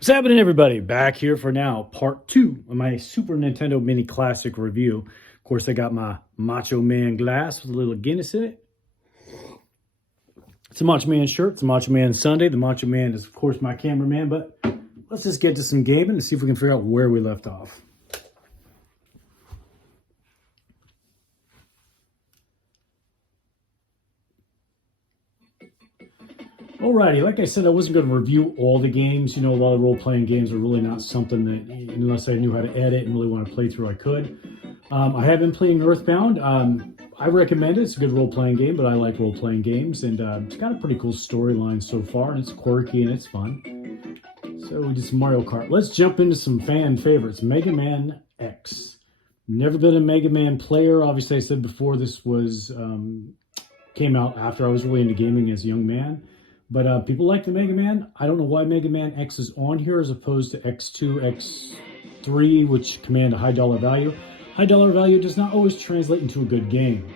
What's happening, everybody? Back here for now, part 2 of my Super Nintendo Mini Classic review. Of course, I got my Macho Man glass with a little Guinness in it. It's a Macho Man shirt. It's a Macho Man Sunday. The Macho Man is, of course, my cameraman, but let's just get to some gaming and see if we can figure out where we left off. Alrighty, like I said, I wasn't going to review all the games. You know, a lot of role-playing games are really not something that, unless I knew how to edit and really want to play through, I could. I have been playing Earthbound. I recommend it. It's a good role-playing game, but I like role-playing games, and it's got a pretty cool storyline so far, and it's quirky and it's fun. So we did some Mario Kart. Let's jump into some fan favorites. Mega Man X. Never been a Mega Man player. Obviously, I said before this was came out after I was really into gaming as a young man. But people like the Mega Man. I don't know why Mega Man X is on here as opposed to X2, X3, which command a high dollar value. High dollar value does not always translate into a good game.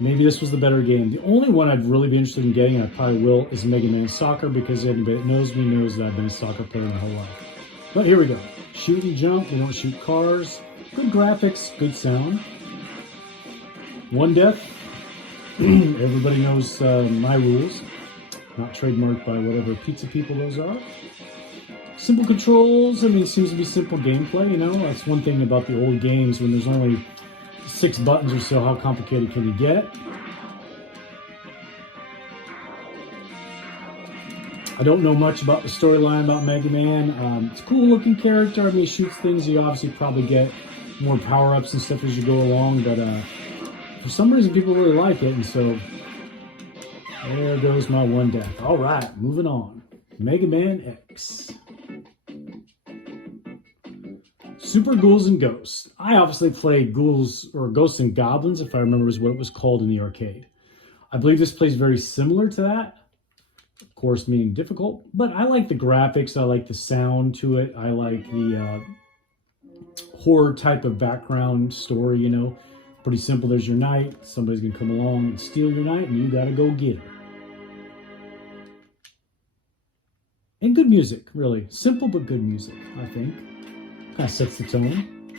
Maybe this was the better game. The only one I'd really be interested in getting, and I probably will, is Mega Man Soccer, because anybody that knows me knows that I've been a soccer player my whole life. But here we go. Shoot and jump. We don't shoot cars. Good graphics, good sound. One death. Everybody knows my rules. Not trademarked by whatever pizza people those are. Simple controls. I mean, it seems to be simple gameplay, you know. That's one thing about the old games. When there's only 6 buttons or so, how complicated can you get? I don't know much about the storyline about Mega Man. It's a cool looking character. I mean, he shoots things. You obviously probably get more power-ups and stuff as you go along, but for some reason, people really like it, and so there goes my one death. All right, moving on. Mega Man X. Super Ghouls and Ghosts. I obviously played Ghouls, or Ghosts and Goblins, if I remember is what it was called in the arcade. I believe this plays very similar to that. Of course, meaning difficult, but I like the graphics. I like the sound to it. I like the horror type of background story, you know. Pretty simple. There's your knight. Somebody's going to come along and steal your knight, and you got to go get her. And good music, really. Simple but good music, I think. Kind of sets the tone.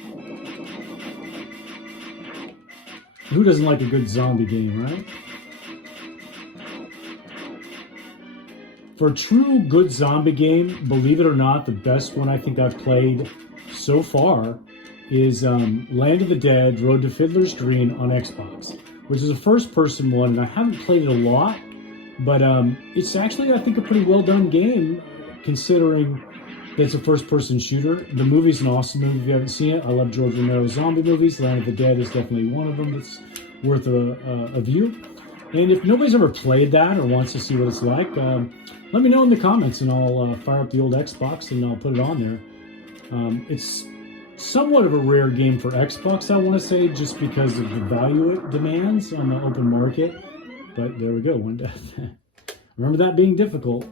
Who doesn't like a good zombie game, right? For a true good zombie game, believe it or not, the best one I think I've played so far is Land of the Dead, Road to Fiddler's Green on Xbox, which is a first-person one, and I haven't played it a lot, but it's actually, I think, a pretty well-done game, considering that it's a first-person shooter. The movie's an awesome movie if you haven't seen it. I love George Romero's zombie movies. Land of the Dead is definitely one of them that's worth a view. And if nobody's ever played that or wants to see what it's like, let me know in the comments, and I'll fire up the old Xbox and I'll put it on there. It's somewhat of a rare game for Xbox, I want to say, just because of the value it demands on the open market. But there we go, one death. Remember that being difficult.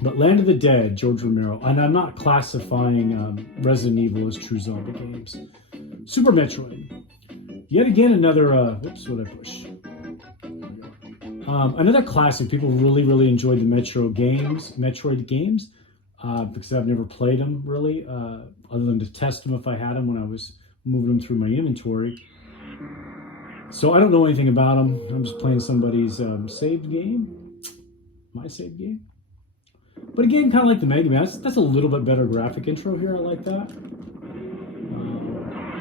But Land of the Dead, George Romero, and I'm not classifying Resident Evil as true zombie games. Super Metroid. Yet again, another, whoops, what did I push? Another classic. People really enjoyed the Metroid games. Because I've never played them really, other than to test them if I had them when I was moving them through my inventory. So I don't know anything about them. I'm just playing somebody's saved game, my saved game. But again, kind of like the Mega Man, that's a little bit better graphic intro here. I like that.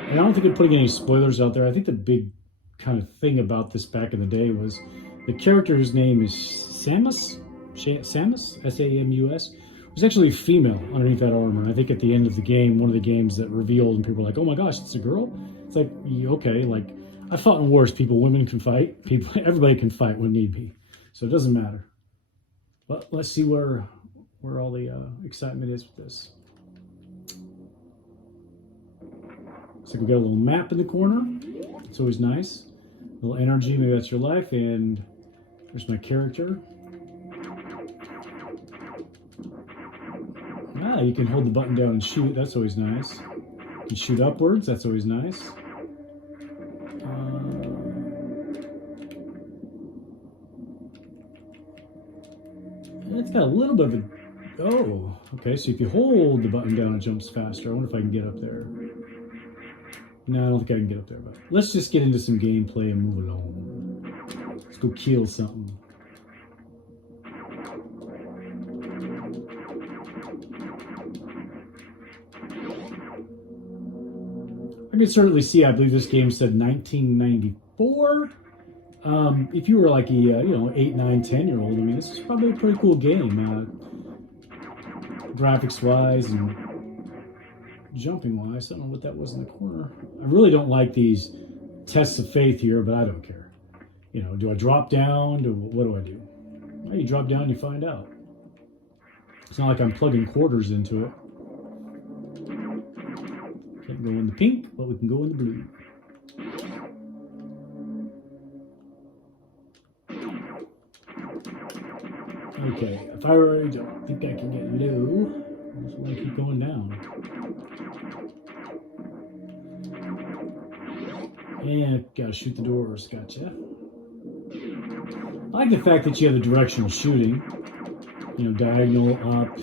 And I don't think I'm putting any spoilers out there. I think the big kind of thing about this back in the day was the character whose name is Samus, S-A-M-U-S, was actually female underneath that armor. And I think at the end of the game, one of the games that revealed, and people were like, oh my gosh, it's a girl? It's like, okay, like, I fought in wars, people. Women can fight. Everybody can fight when need be. So it doesn't matter. But let's see where all the excitement is with this. So we got a little map in the corner. It's always nice. A little energy, maybe that's your life. And there's my character. You can hold the button down and shoot. That's always nice. You can shoot upwards. That's always nice. It's got a little bit of a... Oh, okay. So if you hold the button down, it jumps faster. I wonder if I can get up there. No, I don't think I can get up there, but let's just get into some gameplay and move along. Let's go kill something. I can certainly see, I believe this game said 1994. If you were like a, 8, 9, 10-year-old, I mean, this is probably a pretty cool game. Graphics-wise and jumping-wise. I don't know what that was in the corner. I really don't like these tests of faith here, but I don't care. Do I drop down? What do I do? Well, you drop down, you find out. It's not like I'm plugging quarters into it. Can't go in the pink, but we can go in the blue. Okay, if I already don't think I can get low, I just want to keep going down. And gotta shoot the doors, gotcha. I like the fact that you have the directional shooting. Diagonal, up,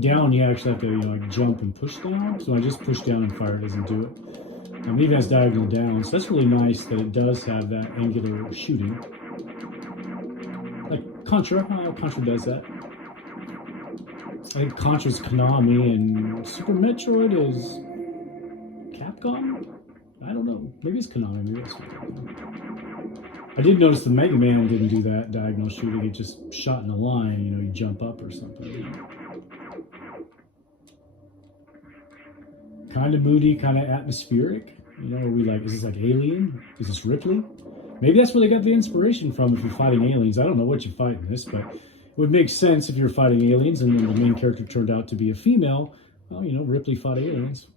down. You actually have to like jump and push down. So I just push down and fire, it doesn't do it. Even as diagonal down, so that's really nice that it does have that angular shooting. Like Contra, Contra does that. I think Contra's Konami and Super Metroid is Capcom? I don't know. Maybe it's Konami, maybe it's Capcom. I did notice the Mega Man didn't do that diagonal shooting, it just shot in a line, you jump up or something. Kind of moody, kind of atmospheric. Are we like, is this like Alien? Is this Ripley? Maybe that's where they got the inspiration from if you're fighting aliens. I don't know what you fight in this, but it would make sense if you're fighting aliens and then the main character turned out to be a female. Well, Ripley fought aliens.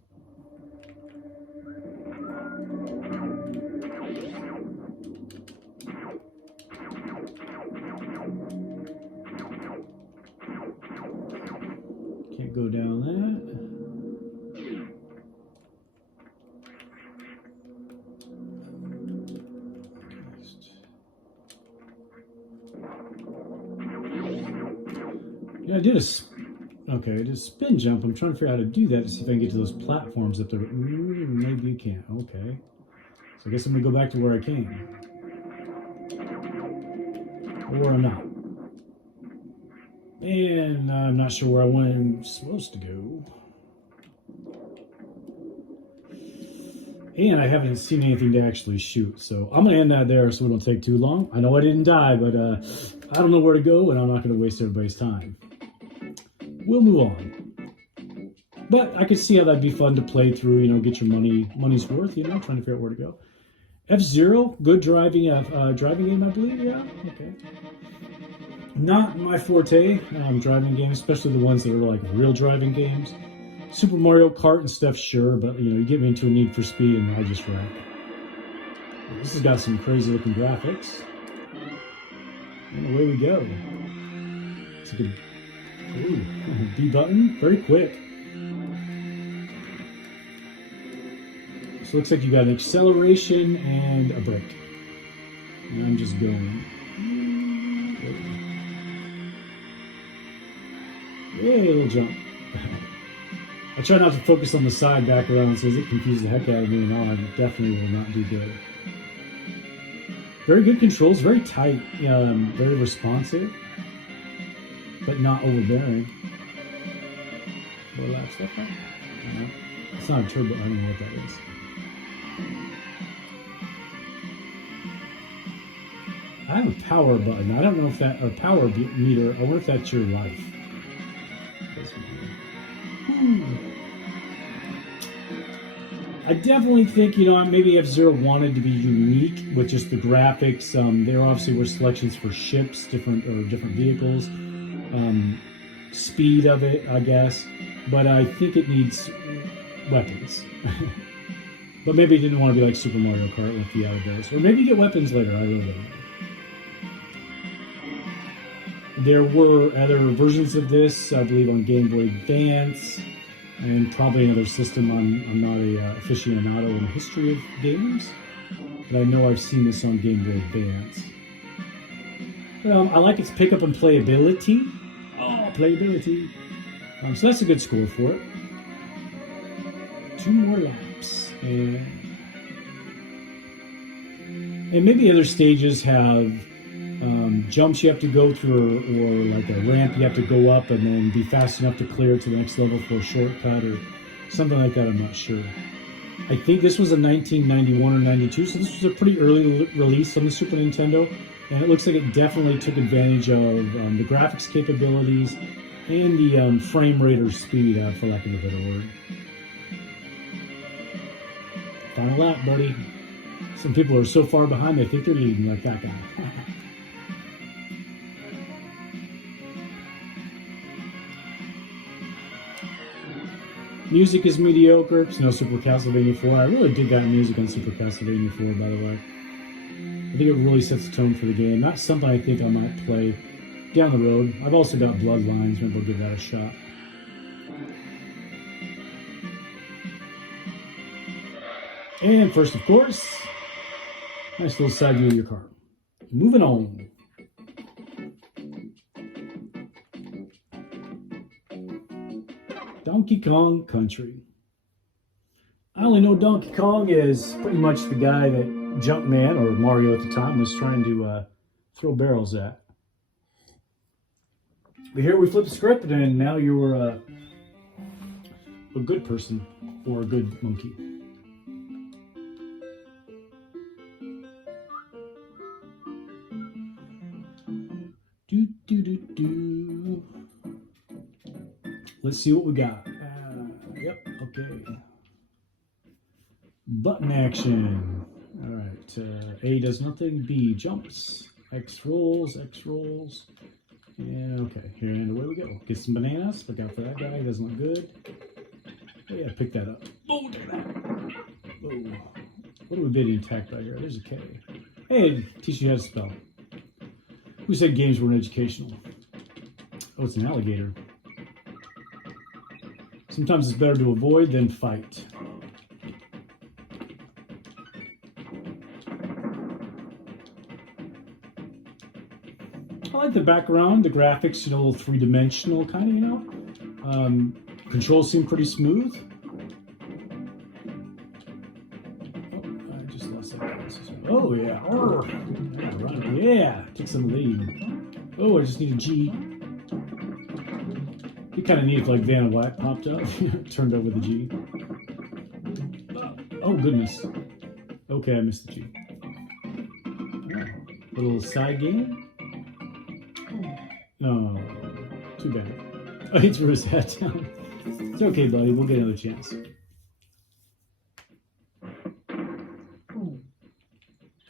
Can't go down that. Yeah, I did a spin jump. I'm trying to figure out how to do that to see if I can get to those platforms up there. Maybe you can't. Okay. So I guess I'm going to go back to where I came. Or I'm not. And I'm not sure where I'm supposed to go. And I haven't seen anything to actually shoot. So I'm going to end that there so it don't take too long. I know I didn't die, but I don't know where to go, and I'm not going to waste everybody's time. We'll move on. But I could see how that'd be fun to play through, get your money's worth, trying to figure out where to go. FZero, good driving game, I believe, yeah, okay. Not my forte, driving games, especially the ones that are like real driving games. Super Mario Kart and stuff, sure, but you get me into a Need for Speed and I just wreck. This has got some crazy looking graphics. And away we go. It's a good B button, very quick. So it looks like you got an acceleration and a brake. And I'm just going. Yay, a little jump. I try not to focus on the side back around so it confuses the heck out of me, and I definitely will not do good. Very good controls, very tight, very responsive, but not overbearing. What laps left? No, it's not a turbo. I don't know what that is. I have a power button. I don't know if that, or power meter. I wonder if that's your life. I definitely think, maybe FZero wanted to be unique with just the graphics. There obviously were selections for ships, different vehicles, speed of it, I guess. But I think it needs weapons. But maybe it didn't want to be like Super Mario Kart with the out of those. Or maybe you get weapons later, I really don't know. There were other versions of this, I believe, on Game Boy Advance, and probably another system. I'm not a aficionado in the history of games, but I know I've seen this on Game Boy Advance. I like its pickup and playability. Oh, playability. So that's a good score for it. 2 more laps. And maybe other stages have jumps you have to go through, or like a ramp you have to go up and then be fast enough to clear it to the next level for a shortcut or something like that. I'm not sure. I think this was a 1991 or 92, so this was a pretty early release on the Super Nintendo, and it looks like it definitely took advantage of the graphics capabilities and the frame rate or speed, for lack of a better word. Final lap, buddy. Some people are so far behind they think they're leading, like that guy. Music is mediocre. It's no Super Castlevania 4. I really dig that music on Super Castlevania 4, by the way. I think it really sets the tone for the game. That's something I think I might play down the road. I've also got Bloodlines. Maybe I'll give that a shot. And first, of course, nice little side view of your car. Moving on. Donkey Kong Country. I only know Donkey Kong is pretty much the guy that Jumpman, or Mario at the time, was trying to throw barrels at. But here we flip the script, and now you're a good person, or a good monkey. Do, do, do, do. Let's see what we got. Yep, okay. Button action. All right. A does nothing. B jumps. X rolls. X rolls. And okay, here and away we go. Get some bananas. Look out for that guy. He doesn't look good. Oh yeah, pick that up. Oh, look at that. Oh. What are we being attacked by here? There's a K. Hey, teach you how to spell. Who said games weren't educational? Oh, it's an alligator. Sometimes it's better to avoid than fight. I like the background, the graphics, you know, a little three-dimensional kind of, you know. Controls seem pretty smooth. Oh, I just lost that. Oh, yeah. Oh, yeah, right. Yeah, took some lead. Oh, I just need a G. Be kind of neat if like Vanna White popped up, turned over the G. Oh goodness. Okay, I missed the G. Oh, little side game. No, too bad. Oh, he threw his hat down. It's okay, buddy. We'll get another chance.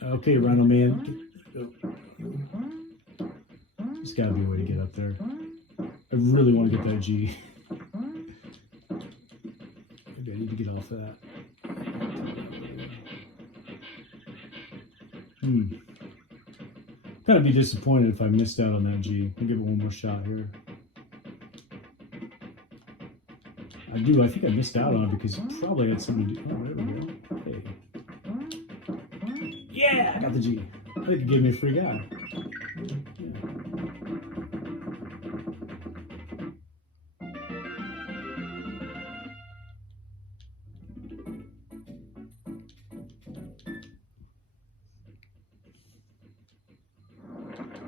Okay, Rhino Man. There's got to be a way to get up there. I really want to get that G. Maybe I need to get off of that. Kind of be disappointed if I missed out on that G. I'll give it one more shot here. I think I missed out on it because it probably had something to do. Oh, there we go. Hey. Yeah, I got the G. I think it gave me a free guy.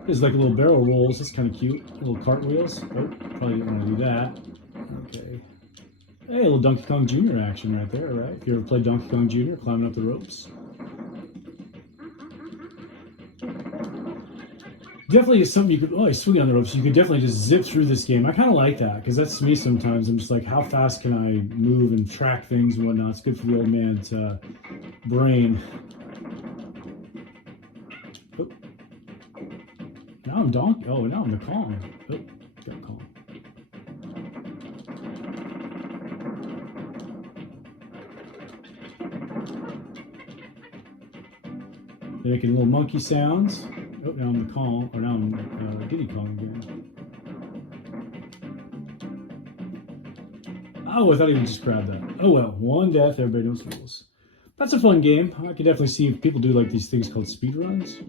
There's like little barrel rolls. That's kind of cute. Little cartwheels. Oh, probably didn't want to do that. Okay. Hey, a little Donkey Kong Jr. action right there, right? If you ever played Donkey Kong Jr., climbing up the ropes. Definitely is something you could, oh, swing on the ropes. You could definitely just zip through this game. I kind of like that because that's me sometimes. I'm just like, how fast can I move and track things and whatnot? It's good for the old man's brain. Oh. Now I'm Donkey. Oh, now I'm the Kong. Oh, got Kong. They're making little monkey sounds. Oh, now I'm the Kong, or now I'm Diddy Kong again. Oh, I thought he would just grab that. Oh well, one death, everybody knows the rules. That's a fun game. I can definitely see if people do like these things called speedruns.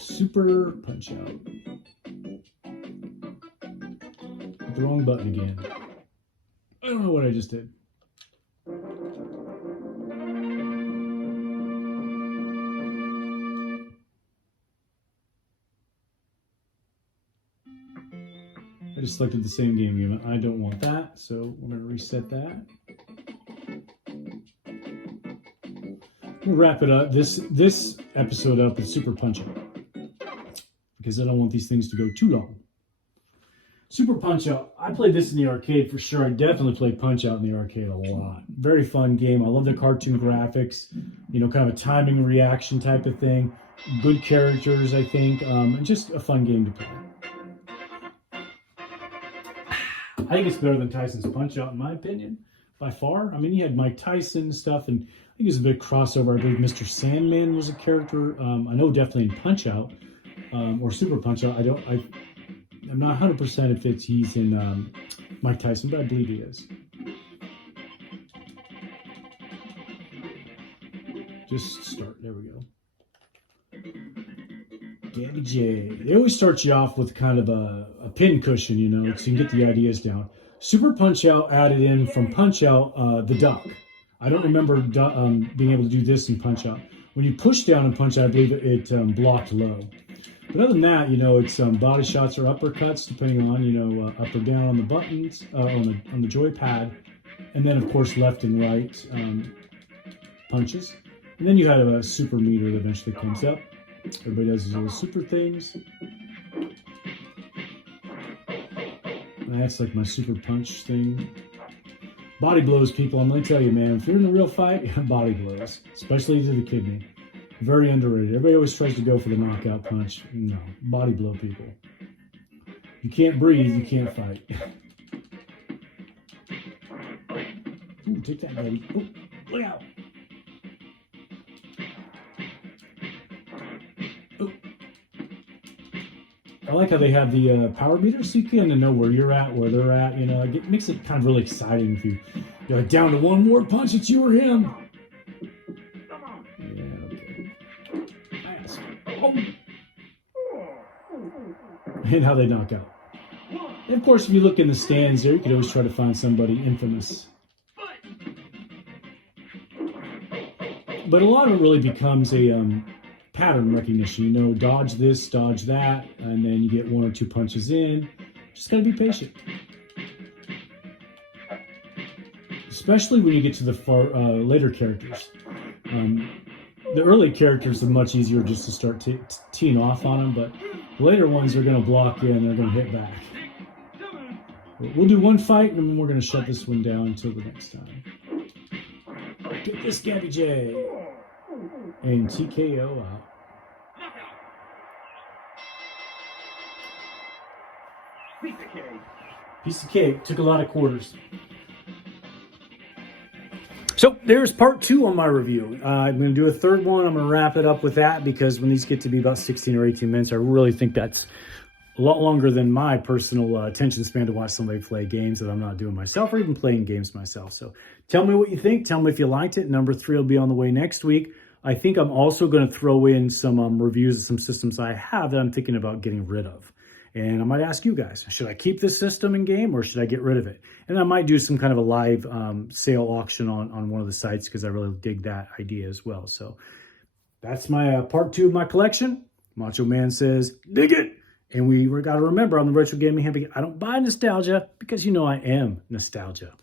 Super Punch-Out. Hit the wrong button again. I don't know what I just did. I just selected the same game unit. I don't want that, so we're going to reset that. We'll wrap it up. This episode up with Super Punch-Out because I don't want these things to go too long. Super Punch-Out. I played this in the arcade for sure. I definitely played Punch-Out in the arcade a lot. Very fun game. I love the cartoon graphics. You know, kind of a timing reaction type of thing. Good characters, I think, and just a fun game to play. I think it's better than Tyson's Punch-Out, in my opinion, by far. I mean, you had Mike Tyson and stuff, and I think it was a big crossover. I believe Mr. Sandman was a character. I know definitely in Punch-Out, or Super Punch-Out. I'm not 100% if he's in Mike Tyson, but I believe he is. Just start. There we go. Gabby J. They always start you off with kind of a pin cushion, you know, so you can get the ideas down. Super Punch-Out added in from Punch-Out the duck. I don't remember being able to do this in Punch-Out. When you push down in Punch-Out, I believe it blocked low. But other than that, you know, it's body shots or uppercuts, depending on, you know, up or down on the buttons, on the joypad. And then, of course, left and right punches. And then you have a super meter that eventually comes up. Everybody does these little super things. And that's like my super punch thing. Body blows, people. I'm going to tell you, man, if you're in a real fight, body blows, especially to the kidney. Very underrated. Everybody always tries to go for the knockout punch. No, body blow, people. You can't breathe, you can't fight. Ooh, take that, baby. Ooh, look out. I like how they have the power meter, so you kind of know where you're at, where they're at. You know, it makes it kind of really exciting if you're like down to one more punch, it's you or him. Yeah, okay. Nice. Oh. And how they knock out. And of course, if you look in the stands there, you could always try to find somebody infamous. But a lot of it really becomes a pattern recognition. You know, dodge this, dodge that, and then you get one or two punches in. Just gotta be patient. Especially when you get to the far later characters. The early characters are much easier just to start teeing off on them, but the later ones are gonna block in, they're gonna hit back. We'll do one fight, and then we're gonna shut this one down until the next time. Get this Gabby J. And TKO out. Piece of cake. Took a lot of quarters. So there's part 2 on my review. I'm going to do a third one. I'm going to wrap it up with that because when these get to be about 16 or 18 minutes, I really think that's a lot longer than my personal attention span to watch somebody play games that I'm not doing myself or even playing games myself. So tell me what you think. Tell me if you liked it. Number 3 will be on the way next week. I think I'm also going to throw in some reviews of some systems I have that I'm thinking about getting rid of. And I might ask you guys, should I keep this system in game or should I get rid of it? And I might do some kind of a live sale auction on one of the sites because I really dig that idea as well. So that's my part 2 of my collection. Macho Man says, dig it. And we got to remember on the Retro Gaming Hammock, I don't buy nostalgia because you know I am nostalgia.